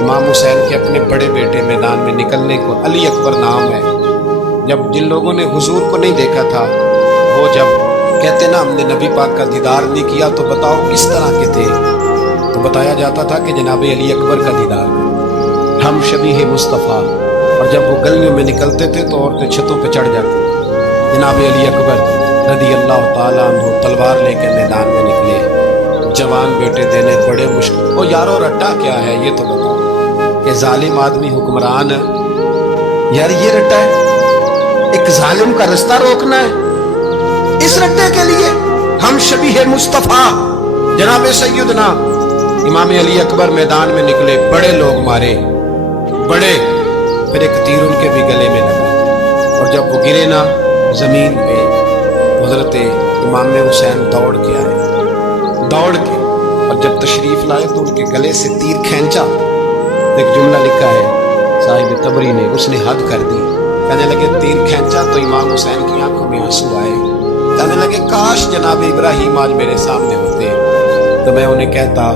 امام حسین کے اپنے بڑے بیٹے میدان میں نکلنے کو علی اکبر نام ہے. جب جن لوگوں نے حضور کو نہیں دیکھا تھا وہ جب کہتے نا ہم نے نبی پاک کا دیدار نہیں کیا تو بتاؤ کس طرح کے تھے، تو بتایا جاتا تھا کہ جناب علی اکبر کا دیدار کریں. ہم شبیہ مصطفیٰ. اور جب وہ گلیوں میں نکلتے تھے تو عورتیں چھتوں پہ چڑھ جاتی. جناب علی اکبر رضی اللہ تعالیٰ عنہ تلوار لے کے میدان میں نکلے. جوان بیٹے دینے بڑے مشکل. وہ یارو رٹا کیا ہے یہ تو بتاؤ کہ ظالم آدمی حکمران ہے. یار یہ رٹا ہے، ایک ظالم کا رستہ روکنا ہے. اس رٹے کے لیے ہم شبیہ مصطفیٰ جناب سیدنا امام علی اکبر میدان میں نکلے. بڑے لوگ مارے، بڑے. پھر ایک تیر ان کے بھی گلے میں لگا اور جب وہ گرے نا زمین پہ حضرت امام حسین دوڑ کے آئے، دوڑ کے. اور جب تشریف لائے تو ان کے گلے سے تیر کھینچا. ایک جملہ لکھا ہے صاحب تبری نے، اس نے حد کر دی. کہنے لگے تیر کھینچا تو امام حسین کی آنکھوں میں آنسو آئے. کہنے لگے کاش جناب ابراہیم آج میرے سامنے ہوتے تو میں انہیں کہتا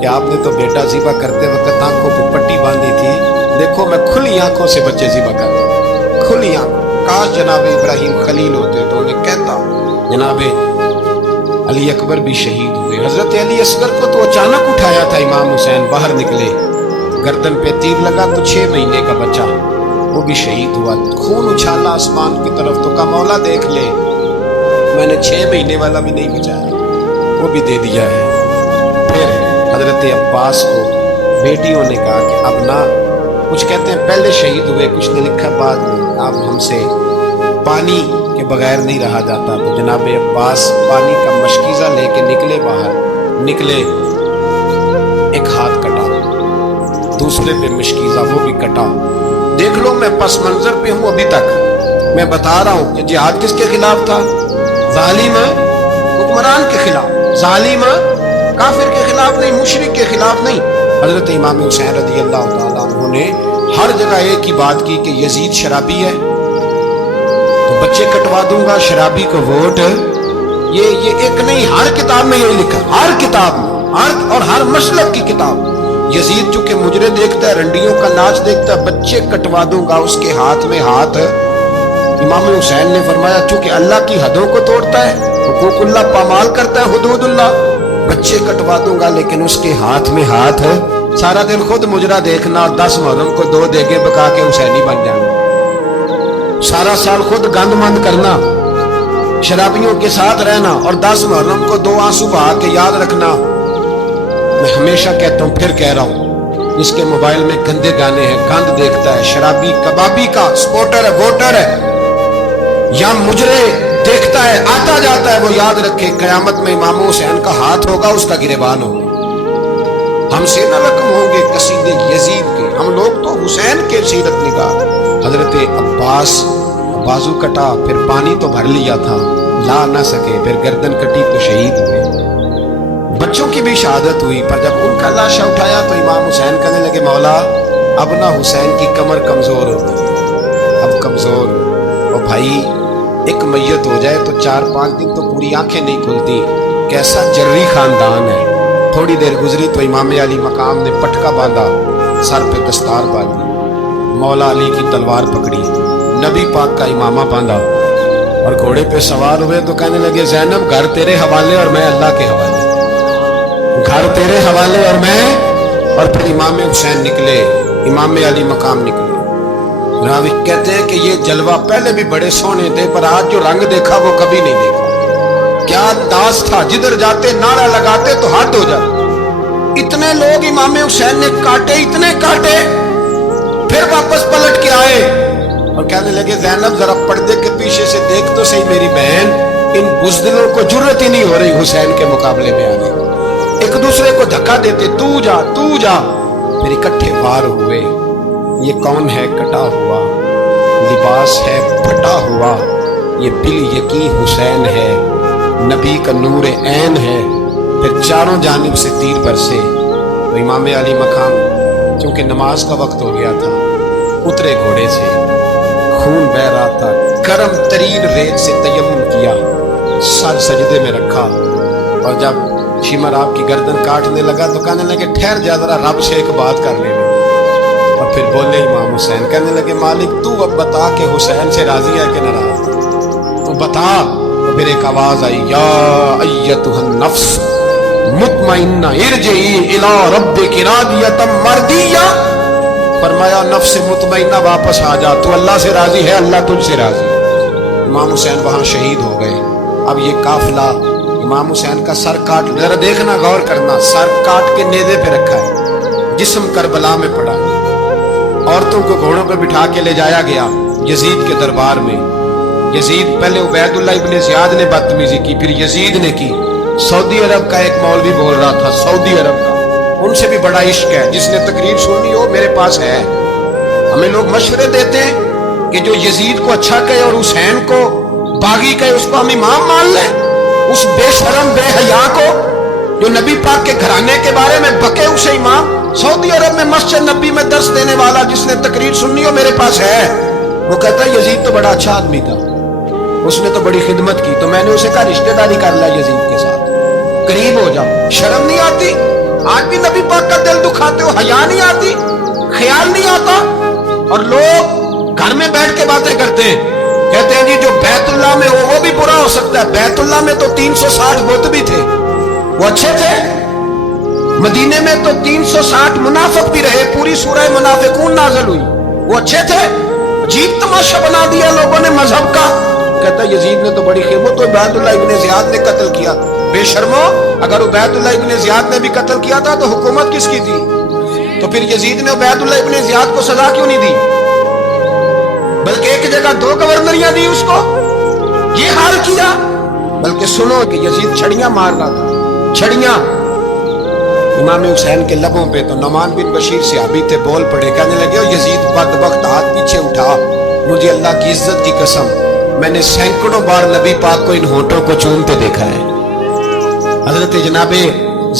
کہ آپ نے تو بیٹا ذبح کرتے وقت آنکھوں پہ پٹی باندھی تھی، دیکھو میں کھلی آنکھوں سے بچے ذبح کر رہا ہوں، کھلی آنکھوں. کاش جناب ابراہیم خلیل ہوتے تو انہیں کہتا. جناب علی اکبر بھی شہید ہوئے. حضرت علی اصغر کو تو اچانک اٹھایا تھا امام حسین، باہر نکلے، گردن پہ تیر لگا تو 6 مہینے کا بچہ وہ بھی شہید ہوا. خون اچھالا آسمان کی طرف تو کہا مولا دیکھ لے میں نے 6 مہینے والا بھی نہیں بچایا، وہ بھی دے دیا ہے. پھر حضرت عباس کو بیٹیوں نے کہا کہ اب نہ، کچھ کہتے ہیں پہلے شہید ہوئے، کچھ نے لکھا بعد میں، اب ہم سے پانی کے بغیر نہیں رہا جاتا. تو جناب عباس پانی کا مشکیزہ لے کے نکلے، باہر نکلے، ایک ہاتھ کٹا، دوسرے پہ مشکیزہ وہ بھی کٹا. دیکھ لو میں پس منظر پہ ہوں ابھی تک. میں بتا رہا ہوں کہ جہاد کس کے خلاف تھا؟ ظالم حکمران کے خلاف، ظالم کافر کے خلاف نہیں، مشرک کے خلاف نہیں. حضرت امام حسین رضی اللہ تعالیٰ عنہ نے ہر جگہ ایک ہی بات کی کہ یزید شرابی ہے تو بچے کٹوا دوں گا، شرابی کو ووٹ. یہ ایک نہیں، ہر کتاب میں یہی لکھا، ہر کتاب میں، اور ہر مسلک کی کتاب. یزید چونکہ مجرے دیکھتا ہے، رنڈیوں کا ناچ دیکھتا ہے، بچے کٹوا دوں گا اس کے ہاتھ میں ہاتھ. امام حسین نے فرمایا چونکہ اللہ کی حدوں کو توڑتا ہے، حقوق اللہ پامال کرتا ہے، حدود اللہ، بچے کٹوا دوں گا لیکن اس کے ہاتھ میں ہاتھ. سارا دن خود مجرا دیکھنا، 10 محرم کو 2 دیگے پکا کے حسینی بن جانا، سارا سال خود گند مند کرنا، شرابیوں کے ساتھ رہنا، اور 10 محرم کو 2 آنسو بہا کے یاد رکھنا. میں ہمیشہ کہتا ہوں، پھر کہہ رہا ہوں، جس کے موبائل میں گندے گانے ہیں، گند دیکھتا ہے، شرابی کبابی کا سپورٹر ہے، ووٹر ہے، یا مجرے دیکھتا ہے آتا جاتا ہے، وہ یاد رکھے قیامت میں امام حسین کا ہاتھ ہوگا، اس کا گریبان ہوگا. ہم سے نہ رقم ہوں گے قصیدے یزید کے، ہم لوگ تو حسین کے سیرت نگار. حضرت عباس بازو کٹا، پھر پانی تو بھر لیا تھا، لا نہ سکے، پھر گردن کٹی تو شہید ہوئے. بچوں کی بھی شہادت ہوئی، پر جب ان کا لاشا اٹھایا تو امام حسین کہنے لگے مولا اب نہ حسین کی کمر کمزور ہو گئی، اب کمزور. اور بھائی ایک میت ہو جائے تو 4-5 دن تو پوری آنکھیں نہیں کھلتی. کیسا جری خاندان ہے. تھوڑی دیر گزری تو امام علی مقام نے پٹکا باندھا، سر پہ دستار باندھی، مولا علی کی تلوار پکڑی، نبی پاک کا امامہ باندھا اور گھوڑے پہ سوار ہوئے تو کہنے لگے زینب گھر تیرے حوالے اور میں اللہ کے حوالے، گھر تیرے حوالے اور میں. اور پھر امام حسین نکلے، امام علی مقام نکلے. راوی کہتے ہیں کہ یہ جلوہ پہلے بھی بڑے سونے تھے پر آج جو رنگ دیکھا وہ کبھی نہیں دیکھا. کیا انداز تھا، جدھر جاتے نعرہ لگاتے تو ہاتھ ہو جاتے. اتنے لوگ امام حسین نے کاٹے، اتنے کاٹے، پھر واپس پلٹ کے آئے اور کہنے لگے زینب ذرا پردے کے پیچھے سے دیکھ تو صحیح میری بہن، ان بزدلوں کو جرت ہی نہیں ہو رہی حسین کے مقابلے میں آنے. ایک دوسرے کو دھکا دیتے، تو جا تو جا. پھر اکٹھے وار ہوئے. یہ کون ہے کٹا ہوا، لباس ہے پھٹا ہوا، یہ بال یقین حسین ہے، نبی کا نور عین ہے. پھر چاروں جانب سے تیر برسے تو امام علی مقام چونکہ نماز کا وقت ہو گیا تھا، اترے گھوڑے سے، خون بہ رہا تھا، گرم ترین ریت سے تیمم کیا، سر سجدے میں رکھا. اور جب شمر آپ کی گردن کاٹنے لگا تو کہنے لگے ٹھہر جا ذرا رب سے ایک بات کر لینے. پھر بولے امام حسین، کہنے لگے مالک تو اب بتا کہ حسین سے راضی ہے کہ ناراض ہے، تو بتا۔ تو پھر ایک آواز آئی، یا ایتھا النفس مطمئنہ ارجعی الی ربک راضیۃ مرضیہ، فرمایا نفس مطمئنہ واپس آ جا، تو اللہ سے راضی ہے، اللہ تجھ سے راضی ہے۔ امام حسین وہاں شہید ہو گئے۔ اب یہ قافلہ امام حسین کا سر کاٹ، ذرا دیکھنا غور کرنا، سر کاٹ کے نیزے پہ رکھا ہے، جسم کربلا میں پڑا، عورتوں کو گھوڑوں پہ بٹھا کے لے جایا گیا یزید کے دربار میں۔ یزید پہلے عبید اللہ ابن زیاد نے بدتمیزی کی، پھر یزید نے کی۔ سعودی عرب کا ایک مولوی بول رہا تھا، سعودی عرب کا، ان سے بھی بڑا عشق ہے، جس نے تقریر سننی ہو میرے پاس ہے۔ ہمیں لوگ مشورے دیتے ہیں کہ جو یزید کو اچھا کہے اور حسین کو باغی کہے اس کو ہم امام مان لیں، اس بے شرم بے حیا کو جو نبی پاک کے گھرانے کے بارے میں بکے اسے امام۔ سعودی عرب میں مسجد نبی میں درس دینے والا جس نے تقریر سننی ہو میرے پاس ہے، وہ کہتا ہے یزید تو بڑا اچھا آدمی تھا، اس نے تو بڑی خدمت کی، تو میں نے اسے کہا رشتہ داری کر لیا یزید کے ساتھ، قریب ہو جاؤ۔ شرم نہیں آتی؟ آج بھی نبی پاک کا دل دکھاتے ہو، حیا نہیں آتی، خیال نہیں آتا؟ اور لوگ گھر میں بیٹھ کے باتیں کرتے ہیں، کہتے ہیں جی جو بیت اللہ میں ہو وہ بھی برا ہو سکتا ہے۔ بیت اللہ میں تو 360 بت بھی تھے، وہ اچھے تھے۔ مدینے میں تو 360 منافق بھی رہے، پوری سورہ منافقون نازل ہوئی، وہ اچھے تھے۔ عجیب تماشا بنا دیا لوگوں نے مذہب کا۔ کہتا ہے یزید نے تو بڑی خدمت، تو عبید اللہ ابن زیاد نے قتل کیا۔ بے شرمو، اگر عبید اللہ ابن زیاد نے بھی قتل کیا تھا تو حکومت کس کی تھی؟ تو پھر یزید نے عبید اللہ ابن زیاد کو سزا کیوں نہیں دی؟ بلکہ ایک جگہ 2 گورنریاں دی اس کو، یہ حال کیا۔ بلکہ سنو کہ یزید چھڑیاں مار رہا تھا، چھڑیاں امام حسین کے لبوں پہ۔ تو نعمان بن بشیر صحابی تھے، بول پڑے، کہنے لگے یزید بدبخت، ہاتھ پیچھے اٹھا، مجھے اللہ کی عزت کی قسم میں نے سینکڑوں بار نبی پاک کو ان ہونٹوں کو چومتے دیکھا ہے۔ حضرت جناب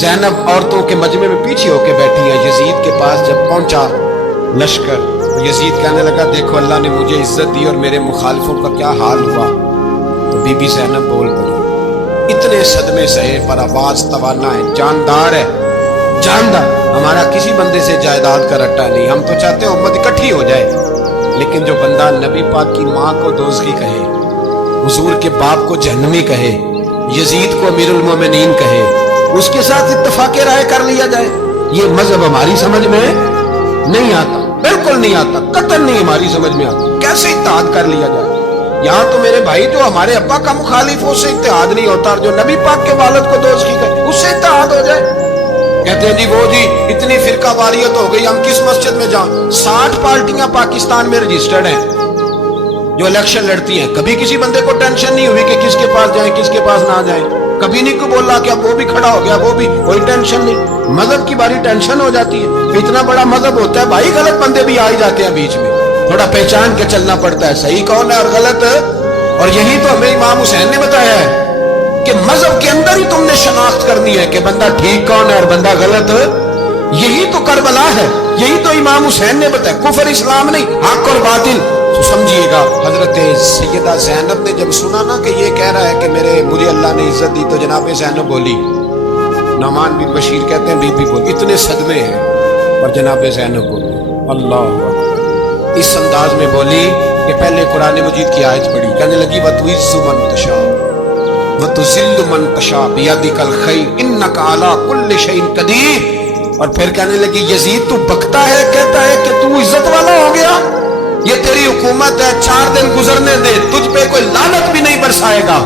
زینب عورتوں کے مجمع میں پیچھے ہو کے بیٹھی ہے، یزید کے پاس جب پہنچا لشکر، یزید کہنے لگا دیکھو اللہ نے مجھے عزت دی اور میرے مخالفوں کا کیا حال ہوا۔ تو بی بی زینب بول پڑی، اتنے صدمے سہے پر آواز توانا ہے، جاندار ہے، جاندار۔ ہمارا کسی بندے سے جائیداد کا رٹا نہیں، ہم تو چاہتے ہیں امت اکٹھی ہو جائے، لیکن جو بندہ نبی پاک کی ماں کو دوزخی کہے، حضور کے باپ کو جہنمی کہے، یزید کو امیر المومنین کہے، اس کے ساتھ اتفاق رائے کر لیا جائے، یہ مذہب ہماری سمجھ میں نہیں آتا، بالکل نہیں آتا، قطعاً نہیں ہماری سمجھ میں آتا۔ کیسے اتحاد کر لیا جائے؟ یہاں تو میرے بھائی جو ہمارے ابا کا مخالف ہو اس سے اتحاد نہیں ہوتا، اور جو نبی پاک کے والد کو دوزخی کہے اس سے اتحاد ہو جائے۔ کہتے ہیں جی وہ جی اتنی فرقہ واریت ہو گئی، ہم کس مسجد میں جائیں؟ 60 پارٹیاں پاکستان میں رجسٹرڈ ہیں جو الیکشن لڑتی ہیں، کبھی کسی بندے کو ٹینشن نہیں ہوئی کہ کس کے پاس جائیں کس کے پاس نہ جائیں، کبھی نہیں کو بولا کہ اب وہ بھی کھڑا ہو گیا، وہ بھی، کوئی ٹینشن نہیں۔ مذہب کی باری ٹینشن ہو جاتی ہے، اتنا بڑا مذہب ہوتا ہے بھائی، غلط بندے بھی آ ہی جاتے ہیں بیچ میں، تھوڑا پہچان کے چلنا پڑتا ہے صحیح کون ہے اور غلط۔ اور یہی تو ہمیں امام حسین نے بتایا ہے کہ مذہب کے اندر ہی تم نے شناخت کرنی ہے کہ بندہ ٹھیک کون ہے اور بندہ غلط۔ یہی تو کربلا ہے، یہی تو امام حسین نے بتایا، کفر اسلام نہیں، حق اور باطل۔ تو سمجھیے گا حضرت سیدہ زینب نے جب سنا نا کہ یہ کہہ رہا ہے کہ مجھے اللہ نے عزت دی، تو جناب زینب بولی، نعمان بن بشیر کہتے ہیں بی بی بولی، اتنے صدمے ہیں، اور جناب زینب بولی اللہ، اس انداز میں بولی کہ پہلے قرآن مجید کی آیت پڑھی، کہنے لگی وَتُعِزُّ مَن تَشَاءُ وَتُذِلُّ مَن تَشَاءُ بِيَدِكَ الْخَيْرُ إِنَّكَ عَلَىٰ كُلِّ شَيْءٍ قَدِيرٌ۔ اور پھر کہنے لگی یزید تو بکتا ہے، کہتا ہے کہ تو عزت والا ہو گیا، یہ تیری حکومت ہے، 4 دن گزرنے دے، تجھ پہ کوئی لعنت بھی نہیں برسائے گا،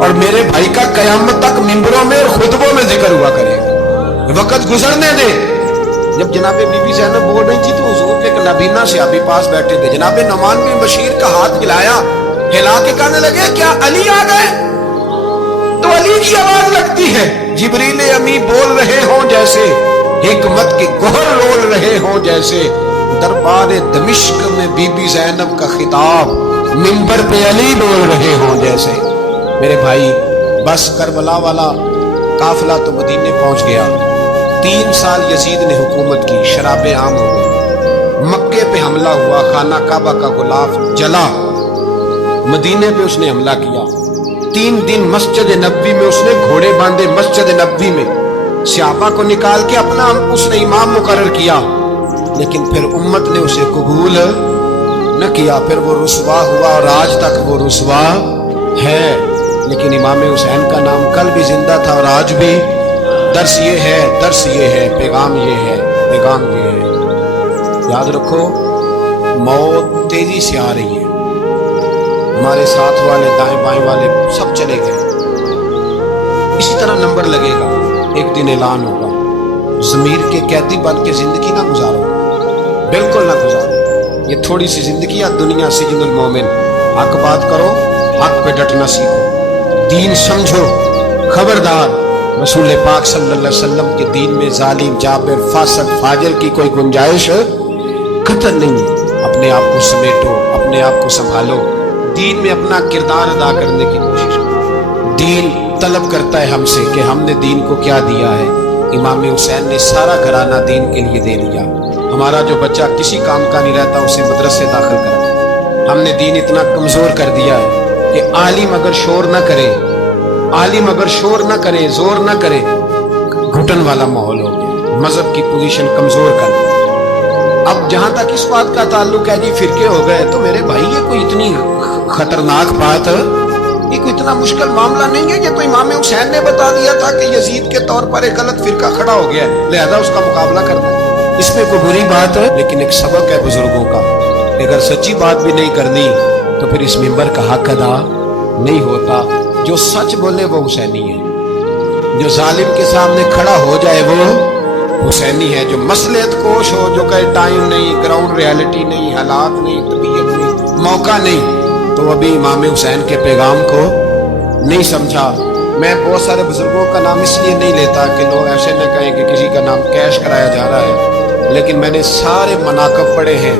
اور میرے بھائی کا قیامت تک ممبروں میں اور خطبوں میں ذکر ہوا کرے گا، وقت گزرنے دے۔ جب جناب بی بی زینب بول رہی تھی تو حضور کے ایک نابینا صحابی پاس بیٹھے تھے، جناب نعمان بن بشیر کا ہاتھ ہلایا، ہلا کے کہنے لگے کیا علی آ گئے؟ تو علی کی آواز لگتی ہے، جبریل امی بول رہے ہوں جیسے، حکمت کے گوہر رول رہے ہوں جیسے، دربار دمشق میں بی بی زینب کا خطاب، منبر پہ علی بول رہے ہوں جیسے۔ میرے بھائی بس کربلا والا قافلہ تو مدینے پہنچ گیا، 3 سال یزید نے حکومت کی، شرابیں عام ہو گئی، مکے پہ حملہ ہوا، خانہ کعبہ کا غلاف جلا، مدینے پہ اس نے حملہ کیا، 3 دن مسجد نبوی میں اس نے گھوڑے باندھے، مسجد نبوی میں صحابہ کو نکال کے اپنا اس نے امام مقرر کیا، لیکن پھر امت نے اسے قبول نہ کیا، پھر وہ رسوا ہوا اور آج تک وہ رسوا ہے۔ لیکن امام حسین کا نام کل بھی زندہ تھا اور آج بھی۔ درس یہ ہے، درس یہ ہے، پیغام یہ ہے، پیغام یہ ہے، یاد رکھو موت تیزی سے آ رہی ہے۔ ہمارے ساتھ والے، دائیں بائیں والے سب چلے گئے، اسی طرح نمبر لگے گا، ایک دن اعلان ہوگا۔ ضمیر کے قیدی بن کے زندگی نہ گزارو، بالکل نہ گزارو۔ یہ تھوڑی سی زندگی ہے دنیا، سجن المومن۔ حق بات کرو، حق پہ ڈٹنا سیکھو، دین سمجھو، خبردار رسول پاک صلی اللہ علیہ وسلم کے دین میں ظالم، جابر، فاسق، فاجر کی کوئی گنجائش قطر نہیں۔ اپنے آپ کو سمیٹو، اپنے آپ کو سنبھالو، دین میں اپنا کردار ادا کرنے کی کوشش کرو۔ دین طلب کرتا ہے ہم سے کہ ہم نے دین کو کیا دیا ہے۔ امام حسین نے سارا گھرانہ دین کے لیے دے دیا۔ ہمارا جو بچہ کسی کام کا نہیں رہتا اسے مدرسے داخل کرا۔ ہم نے دین اتنا کمزور کر دیا ہے کہ عالم اگر شور نہ کرے، عالم اگر شور نہ کرے، زور نہ کرے، گھٹن والا ماحول ہو گیا، مذہب کی پوزیشن کمزور کر دی۔ اب جہاں تک اس بات کا تعلق ہے جی فرقے ہو گئے، تو میرے بھائی یہ کوئی اتنی خطرناک بات، یہ کوئی اتنا مشکل معاملہ نہیں ہے۔ یہ تو امام حسین نے بتا دیا تھا کہ یزید کے طور پر ایک غلط فرقہ کھڑا ہو گیا ہے، لہذا اس کا مقابلہ کرنا، اس میں کوئی بری بات ہے؟ لیکن ایک سبق ہے بزرگوں کا، اگر سچی بات بھی نہیں کرنی تو پھر اس منبر کا حق ادا نہیں ہوتا۔ جو سچ بولے وہ حسینی ہے، جو ظالم کے سامنے کھڑا ہو جائے وہ حسینی ہے، جو مصلحت کوش ہو، جو کہے ٹائم نہیں، گراؤنڈ ریالٹی نہیں، حالات نہیں، طبیعت نہیں، موقع نہیں، تو ابھی امام حسین کے پیغام کو نہیں سمجھا۔ میں بہت سارے بزرگوں کا نام اس لیے نہیں لیتا کہ لوگ ایسے نہ کہیں کہ کسی کا نام کیش کرایا جا رہا ہے، لیکن میں نے سارے مناقب پڑھے ہیں،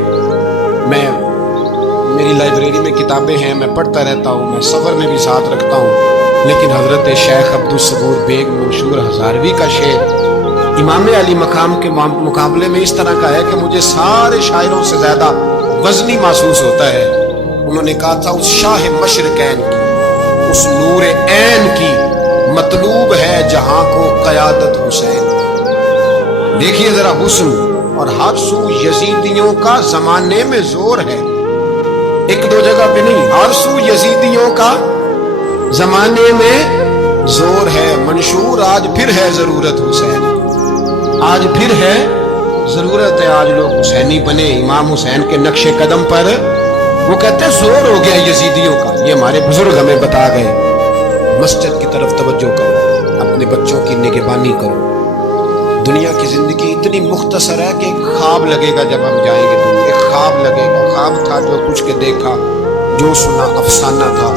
میری لائبریری میں کتابیں ہیں، میں پڑھتا رہتا ہوں، میں سفر میں بھی ساتھ رکھتا ہوں۔ لیکن حضرت شیخ عبدالصبور بیگ منشور ہزاروی کا شعر امام علی مقام کے مقابلے میں اس طرح کا ہے کہ مجھے سارے شاعروں سے زیادہ وزنی محسوس ہوتا ہے۔ انہوں نے کہا تھا اس شاہ مشرقین کی، اس نور عین کی مطلوب ہے جہاں کو قیادت حسین۔ دیکھیے ذرا حسن، اور ہر سو یزیدیوں کا زمانے میں زور ہے، ایک دو جگہ پہ نہیں، ہر سو یزیدیوں کا زمانے میں زور ہے۔ منشور آج پھر ہے ضرورت حسین، آج پھر ہے ضرورت ہے، آج لوگ حسینی بنے، امام حسین کے نقش قدم پر۔ وہ کہتے ہیں زور ہو گیا یزیدیوں کا، یہ ہمارے بزرگ ہمیں بتا گئے۔ مسجد کی طرف توجہ کرو، اپنے بچوں کی نگہبانی کرو۔ دنیا کی زندگی اتنی مختصر ہے کہ ایک خواب لگے گا جب ہم جائیں گے، تو ایک خواب لگے گا، خواب تھا جو کچھ کے دیکھا، جو سنا افسانہ تھا۔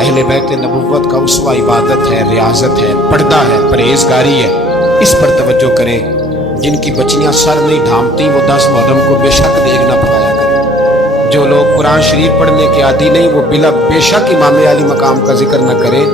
اہل بیت نبوت کا اسوہ عبادت ہے، ریاضت ہے، پردہ ہے، پرہیزگاری ہے، اس پر توجہ کریں۔ جن کی بچیاں سر نہیں ڈھانپتی وہ 10 محرم کو بے شک دیکھنا پکایا کریں۔ جو لوگ قرآن شریف پڑھنے کے عادی نہیں وہ بے شک امام علی مقام کا ذکر نہ کریں،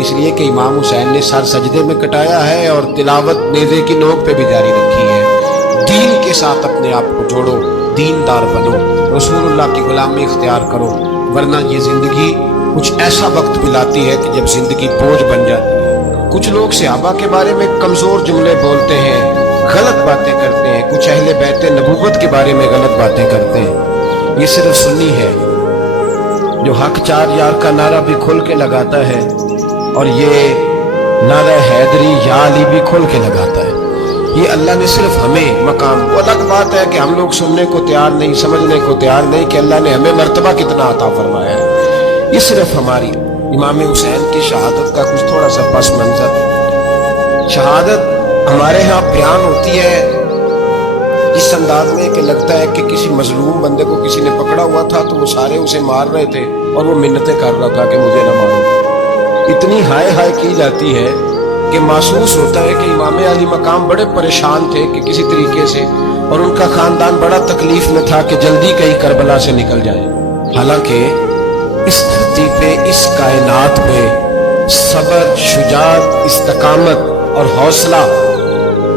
اس لیے کہ امام حسین نے سر سجدے میں کٹایا ہے اور تلاوت نیزے کی نوک پہ بھی جاری رکھی ہے۔ دین کے ساتھ اپنے آپ کو جوڑو، دیندار بنو، رسول اللہ کی غلامی اختیار کرو، ورنہ یہ زندگی کچھ ایسا وقت پلاتی ہے کہ جب زندگی بوجھ بن جاتی ہے۔ کچھ لوگ صحابہ کے بارے میں کمزور جملے بولتے ہیں، غلط باتیں کرتے ہیں، کچھ اہل بیت نبوت کے بارے میں غلط باتیں کرتے ہیں۔ یہ صرف سنی ہے جو حق 4 یار کا نعرہ بھی کھول کے لگاتا ہے، اور یہ نعرہ حیدری یا علی بھی کھول کے لگاتا ہے۔ یہ اللہ نے صرف ہمیں مقام، وہ الگ بات ہے کہ ہم لوگ سننے کو تیار نہیں، سمجھنے کو تیار نہیں کہ اللہ نے ہمیں مرتبہ کتنا عطا فرمایا ہے۔ یہ صرف ہماری امام حسین کی شہادت کا کچھ تھوڑا سا پس منظر۔ شہادت ہمارے ہاں بیان ہوتی ہے اس انداز میں کہ لگتا ہے کہ کسی مظلوم بندے کو کسی نے پکڑا ہوا تھا تو وہ سارے اسے مار رہے تھے اور وہ منتیں کر رہا تھا کہ مجھے نہ مارو۔ اتنی ہائے ہائے کی جاتی ہے کہ محسوس ہوتا ہے کہ امام علی مقام بڑے پریشان تھے کہ کسی طریقے سے، اور ان کا خاندان بڑا تکلیف میں تھا کہ جلدی کہیں کربلا سے نکل جائے۔ حالانکہ اس دھرتی پہ، اس کائنات پہ صبر، شجاعت، استقامت اور حوصلہ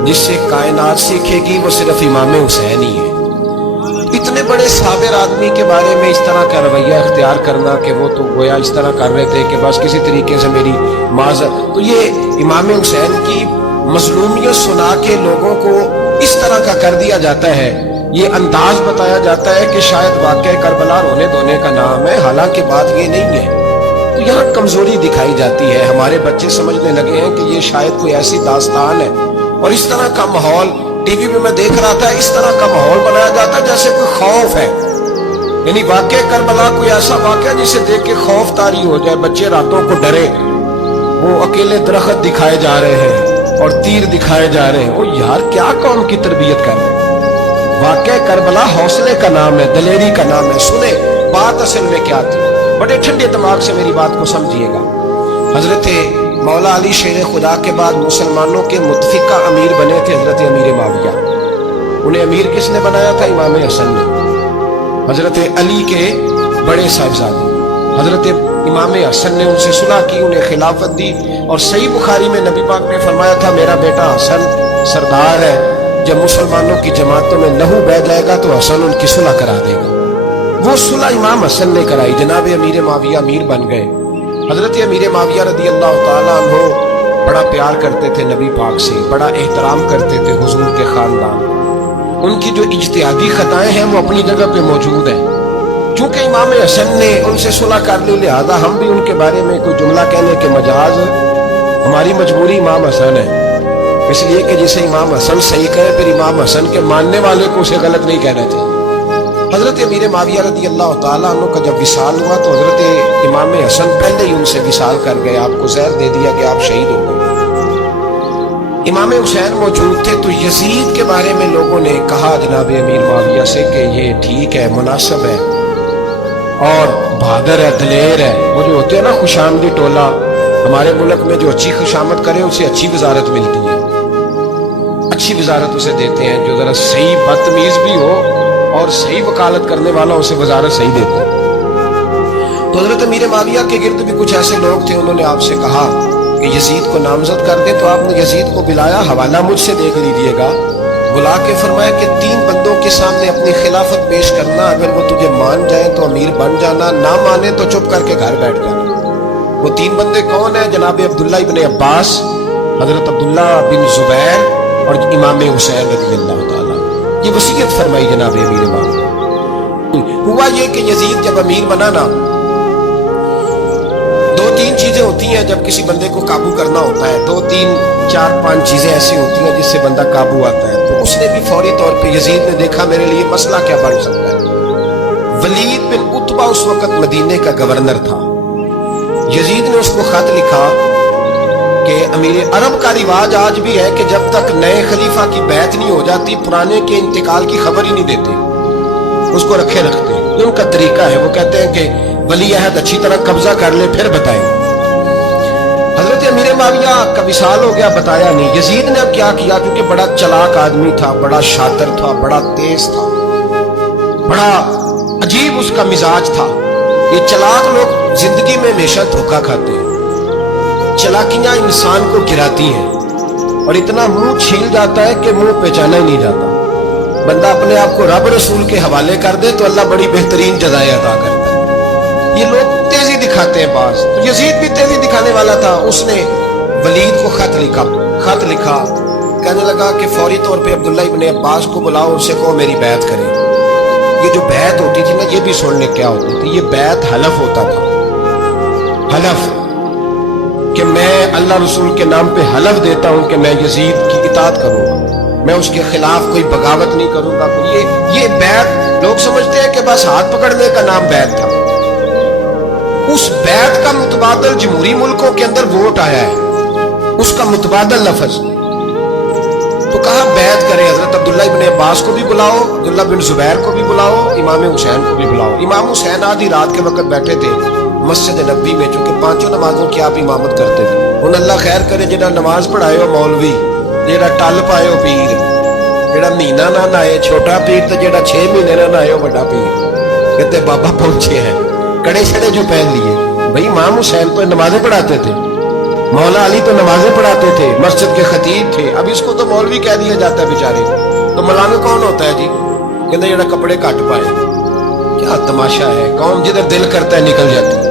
جس سے کائنات سیکھے گی وہ صرف امام حسین ہی ہے۔ اتنے بڑے صابر آدمی کے بارے میں اس طرح کا رویہ اختیار کرنا کہ وہ تو گویا اس طرح کر رہے تھے کہ بس کسی طریقے سے میری معذرت، تو یہ امام حسین کی مظلومیت سنا کے لوگوں کو اس طرح کا کر دیا جاتا ہے یہ انداز بتایا جاتا ہے کہ شاید واقعہ کربلا رونے دھونے کا نام ہے، حالانکہ بات یہ نہیں ہے۔ تو یہاں کمزوری دکھائی جاتی ہے، ہمارے بچے سمجھنے لگے ہیں کہ یہ شاید کوئی ایسی داستان ہے، اور اس طرح کا ماحول ٹی وی میں دیکھ رہا تھا، اس طرح کا ماحول بنایا جاتا ہے جیسے کوئی خوف ہے، یعنی واقعہ کربلا کوئی ایسا واقعہ جسے دیکھ کے خوف طاری ہو جائے، بچے راتوں کو ڈرے، وہ اکیلے درخت دکھائے جا رہے ہیں اور تیر دکھائے جا رہے ہیں۔ وہ یار کیا قوم کی تربیت کر رہے ہیں؟ واقعہ کربلا حوصلے کا نام ہے، دلیری کا نام ہے۔ سنیں بات اصل میں کیا تھی، بڑے ٹھنڈے دماغ سے میری بات کو سمجھیے گا۔ حضرت مولا علی شیر خدا کے بعد مسلمانوں کے متفقہ امیر بنے تھے حضرت امیر معاویہ۔ انہیں امیر کس نے بنایا تھا؟ امام حسن نے، حضرت علی کے بڑے صاحبزادے۔ حضرت امام حسن نے ان سے صلح کی، انہیں خلافت دی، اور صحیح بخاری میں نبی پاک نے فرمایا تھا میرا بیٹا حسن سردار ہے، جب مسلمانوں کی جماعتوں میں لہو بہہ جائے گا تو حسن ان کی صلح کرا دے گا۔ وہ صلح امام حسن نے کرائی، جناب امیر معاویہ امیر بن گئے۔ حضرت امیر معاویہ رضی اللہ تعالیٰ عنہ بڑا پیار کرتے تھے نبی پاک سے، بڑا احترام کرتے تھے حضور کے خاندان۔ ان کی جو اجتہادی خطائیں ہیں وہ اپنی جگہ پہ موجود ہیں، چونکہ امام حسن نے ان سے صلح کر لی، لہذا ہم بھی ان کے بارے میں کوئی جملہ کہنے کے مجاز ہماری مجبوری امام حسن ہے، اس لیے کہ جسے امام حسن صحیح کہے پھر امام حسن کے ماننے والے کو اسے غلط نہیں کہنا چاہیے۔ حضرت امیر معاویہ رضی اللہ تعالیٰ عنہ کا جب وصال ہوا تو حضرت امام حسن پہلے ہی ان سے وصال کر گئے، آپ کو زہر دے دیا کہ آپ شہید ہو گئے۔ امام حسین موجود تھے، تو یزید کے بارے میں لوگوں نے کہا جناب امیر معاویہ سے کہ یہ ٹھیک ہے، مناسب ہے اور بہادر ہے، دلیر ہے۔ وہ جو ہوتے ہیں نا خوش آمدی ٹولہ، ہمارے ملک میں جو اچھی خوشامد کرے اسے اچھی وزارت ملتی ہے، اچھی وزارت اسے دیتے ہیں، جو ذرا صحیح بدتمیز بھی ہو اور صحیح وکالت کرنے والا اسے وزارت صحیح دیتے ہیں۔ تو حضرت امیر معاویہ کے گرد بھی کچھ ایسے لوگ تھے، انہوں نے آپ سے کہا کہ یزید کو نامزد کر دیں، تو آپ نے یزید کو بلایا، حوالہ مجھ سے دیکھ لیجیے گا، بلا کے فرمایا کہ 3 بندوں کے سامنے اپنی خلافت پیش کرنا، اگر وہ تجھے مان جائیں تو امیر بن جانا، نہ مانے تو چپ کر کے گھر بیٹھ جانا۔ وہ 3 بندے کون ہیں؟ جناب عبداللہ ابن عباس، حضرت عبداللہ بن زبیر اور امام حسین رضی اللہ تعالیٰ۔ یہ وصیت فرمائی جناب امیر معاویہ۔ ہوا یہ کہ یزید جب امیر بنا نا، 2-3 چیزیں ہوتی ہیں جب کسی بندے کو قابو کرنا ہوتا ہے، 2 3 4 5 چیزیں ایسی ہوتی ہیں جس سے بندہ قابو آتا ہے۔ تو اس نے بھی فوری طور پہ، یزید نے دیکھا میرے لیے مسئلہ کیا بن سکتا ہے۔ ولید بن عتبہ اس وقت مدینے کا گورنر تھا، یزید نے اس کو خط لکھا کہ امیر عرب کا رواج آج بھی ہے کہ جب تک نئے خلیفہ کی بیعت نہیں ہو جاتی پرانے کے انتقال کی خبر ہی نہیں دیتے، اس کو رکھے رکھتے ہیں، یہ ان کا طریقہ ہے۔ وہ کہتے ہیں کہ ولی عہد اچھی طرح قبضہ کر لے پھر بتائیں۔ حضرت امیر معاویہ کا وصال ہو گیا، بتایا نہیں۔ یزید نے اب کیا کیا، کیونکہ بڑا چلاک آدمی تھا، بڑا شاطر تھا، بڑا تیز تھا، بڑا عجیب اس کا مزاج تھا۔ یہ چلاک لوگ زندگی میں ہمیشہ دھوکہ کھاتے ہیں، چلاکیاں انسان کو گراتی ہیں اور اتنا منہ چھیل جاتا ہے کہ منہ پہچانا ہی نہیں جاتا۔ بندہ اپنے آپ کو رب رسول کے حوالے کر دے تو اللہ بڑی بہترین جزائیں عطا کرتا ہے۔ یہ لوگ تیزی دکھاتے ہیں بعض، تو یزید بھی تیزی دکھانے والا تھا۔ اس نے ولید کو خط لکھا، کہنے لگا کہ فوری طور پہ عبداللہ ابن عباس کو بلاؤ، اس سے کہو میری بیعت کرے۔ یہ جو بیعت ہوتی تھی نا، یہ بھی سننے کیا ہوتی تھی، یہ بیعت حلف ہوتا تھا، حلف کہ میں اللہ رسول کے نام پہ حلف دیتا ہوں کہ میں یزید کی اطاعت کروں گا، میں اس کے خلاف کوئی بغاوت نہیں کروں گا۔ یہ بیعت لوگ سمجھتے ہیں کہ بس ہاتھ پکڑنے کا نام بیعت تھا۔ اس بیعت کا متبادل جمہوری ملکوں کے اندر ووٹ آیا ہے، اس کا متبادل لفظ۔ تو کہا بیعت کریں، حضرت عبداللہ ابن عباس کو بھی بلاؤ، عبداللہ بن زبیر کو بھی بلاؤ، امام حسین کو بھی بلاؤ۔ امام حسین آدھی رات کے وقت بیٹھے تھے مسجد نبوی میں، چونکہ 5 نمازوں کی آپ امامت کرتے تھے۔ ان اللہ خیر کرے جنہاں نماز پڑھائے ہو مولوی، جیڑا ٹل پائے ہو پیر، جیڑا مہینہ نہ نہائے چھوٹا پیر، تو جیڑا 6 مہینے نہ نہائے ہو بڑا پیر، کہتے بابا پہنچے ہیں، کڑے شڑے جو پہن لیے۔ بھائی امام حسین تو نمازیں پڑھاتے تھے، مولا علی تو نمازیں پڑھاتے تھے، مسجد کے خطیب تھے، اب اس کو تو مولوی کہہ دیا جاتا ہے بیچارے۔ تو مولانا کون ہوتا ہے جی؟ کہتے جیڑا کپڑے کٹ پائے۔ کیا تماشا ہے، قوم جدھر دل کرتا ہے نکل جاتی ہے۔